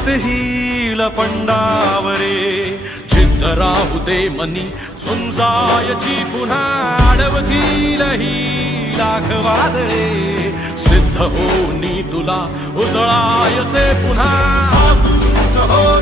वाटेत हिल पंडावरे जिद्द राहू दे मनी झुंजायची पुन्हा अडवतील ही लाख वादळे सिद्ध होनी तुला उजळायचे पुन्हा हो